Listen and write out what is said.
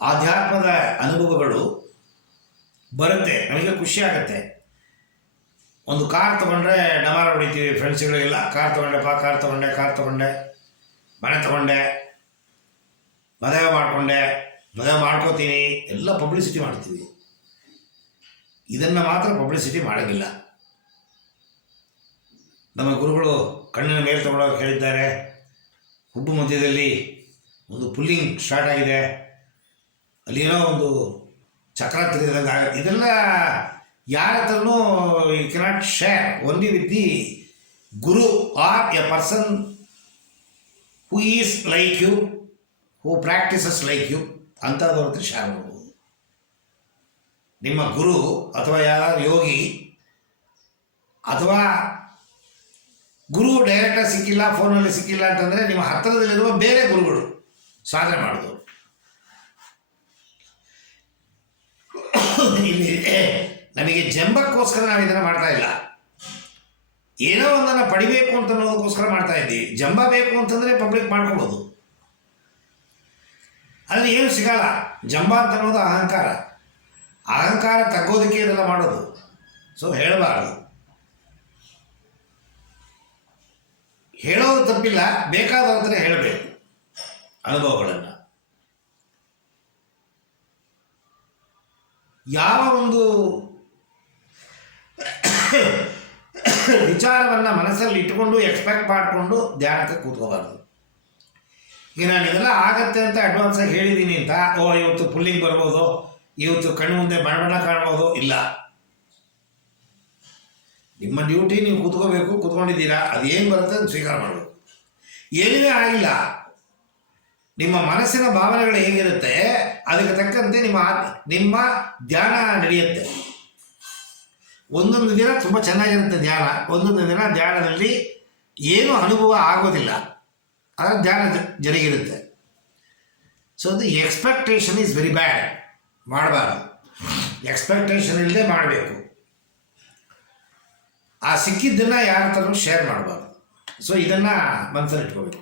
ಆಧ್ಯಾತ್ಮದ ಅನುಭವಗಳು ಬರುತ್ತೆ, ನಮಗೆ ಖುಷಿ ಆಗುತ್ತೆ. ಒಂದು ಕಾರ್ ತೊಗೊಂಡ್ರೆ ಡಮಾರ ಹೊಡಿತೀವಿ ಫ್ರೆಂಡ್ಸ್ಗಳಿಗೆಲ್ಲ, ಕಾರ್ ತೊಗೊಂಡೆ, ಮನೆ ತೊಗೊಂಡೆ, ಮದುವೆ ಮಾಡ್ಕೋತೀನಿ, ಎಲ್ಲ ಪಬ್ಲಿಸಿಟಿ ಮಾಡ್ತೀವಿ. ಇದನ್ನು ಮಾತ್ರ ಪಬ್ಲಿಸಿಟಿ ಮಾಡೋಂಗಿಲ್ಲ. ನಮ್ಮ ಗುರುಗಳು ಕಣ್ಣಿನ ಮೇಲೆ ತೊಗೊಳೋಕೆ ಹೇಳಿದ್ದಾರೆ. ಹುಬ್ಬು ಮಧ್ಯದಲ್ಲಿ ಒಂದು ಪುಲ್ಲಿಂಗ್ ಸ್ಟಾರ್ಟ್ ಆಗಿದೆ, ಅಲ್ಲಿ ಏನೋ ಒಂದು ಚಕ್ರ ತಿರುಗಿದಂಗೆ ಆಗುತ್ತೆ. ಇದೆಲ್ಲ ಯಾರ ಹತ್ರನೂ you cannot share, only with the guru or a person who is like you, who practises like you, ಅಂಥವ್ರ ಹತ್ರ ಶೇರ್ ಮಾಡ್ಬೋದು. ನಿಮ್ಮ ಗುರು ಅಥವಾ ಯಾರು ಯೋಗಿ ಅಥವಾ ಗುರು ಡೈರೆಕ್ಟಾಗಿ ಸಿಕ್ಕಿಲ್ಲ, ಫೋನಲ್ಲಿ ಸಿಕ್ಕಿಲ್ಲ ಅಂತಂದರೆ ನಿಮ್ಮ ಹತ್ತಿರದಲ್ಲಿರುವ ಬೇರೆ ಗುರುಗಳು ಸಾಧನೆ ಮಾಡೋದು. ಇಲ್ಲಿ ನಮಗೆ ಜಂಬಕ್ಕೋಸ್ಕರ ನಾವು ಇದನ್ನು ಮಾಡ್ತಾ ಇಲ್ಲ, ಏನೋ ಒಂದನ್ನು ಪಡಿಬೇಕು ಅಂತ ಅನ್ನೋದಕ್ಕೋಸ್ಕರ ಮಾಡ್ತಾ ಇದ್ದೀವಿ. ಜಂಬ ಬೇಕು ಅಂತಂದರೆ ಪಬ್ಲಿಕ್ ಮಾಡ್ಕೊಬೋದು, ಆದರೆ ಏನು ಸಿಗಲ್ಲ. ಜಂಬ ಅಂತ ಅನ್ನೋದು ಅಹಂಕಾರ ತಗ್ಗೋದಕ್ಕೆ ಇದೆಲ್ಲ ಮಾಡೋದು. ಸೊ ಹೇಳಬಾರ್ದು, ಹೇಳೋದು ತಪ್ಪಿಲ್ಲ, ಬೇಕಾದ ಹತ್ರ ಹೇಳಬೇಕು ಅನುಭವಗಳನ್ನು. ಯಾವ ಒಂದು ವಿಚಾರವನ್ನು ಮನಸ್ಸಲ್ಲಿ ಇಟ್ಟುಕೊಂಡು ಎಕ್ಸ್ಪೆಕ್ಟ್ ಮಾಡಿಕೊಂಡು ಧ್ಯಾನಕ್ಕೆ ಕೂತ್ಕೋಬಾರ್ದು. ಈಗ ನಾನು ಇದೆಲ್ಲ ಆಗತ್ತೆ ಅಂತ ಅಡ್ವಾನ್ಸಾಗಿ ಹೇಳಿದ್ದೀನಿ ಅಂತ ಇವತ್ತು ಪುಲ್ಲಿಂಗ್ ಬರ್ಬೋದು, ಇವತ್ತು ಕಣ್ಣು ಮುಂದೆ ಬಣ್ಣ ಕಾಣ್ಬೋದು, ಇಲ್ಲ. ನಿಮ್ಮ ಡ್ಯೂಟಿ ನೀವು ಕೂತ್ಕೊಂಡಿದ್ದೀರಾ, ಅದೇನು ಬರುತ್ತೆ ಅದು ಸ್ವೀಕಾರ ಮಾಡಬೇಕು. ಏನೇ ಆಗಿಲ್ಲ, ನಿಮ್ಮ ಮನಸ್ಸಿನ ಭಾವನೆಗಳು ಹೇಗಿರುತ್ತೆ ಅದಕ್ಕೆ ತಕ್ಕಂತೆ ನಿಮ್ಮ ಧ್ಯಾನ ನಡೆಯುತ್ತೆ. ಒಂದೊಂದು ದಿನ ತುಂಬ ಚೆನ್ನಾಗಿರುತ್ತೆ ಧ್ಯಾನ, ಒಂದೊಂದು ದಿನ ಧ್ಯಾನದಲ್ಲಿ ಏನೂ ಅನುಭವ ಆಗೋದಿಲ್ಲ, ಆದರೆ ಧ್ಯಾನ ಜರುಗಿರುತ್ತೆ. So the expectation is very bad. ಮಾಡಬಾರ್ದು, ಎಕ್ಸ್ಪೆಕ್ಟೇಷನ್ ಇಲ್ಲದೆ ಮಾಡಬೇಕು. ಆ ಸಿಕ್ಕಿದ್ದನ್ನು ಯಾರ ಹತ್ರನೂ ಶೇರ್ ಮಾಡಬಾರ್ದು. ಸೊ ಇದನ್ನು ಮನಸ್ಸಲ್ಲಿ ಇಟ್ಕೋಬೇಕು.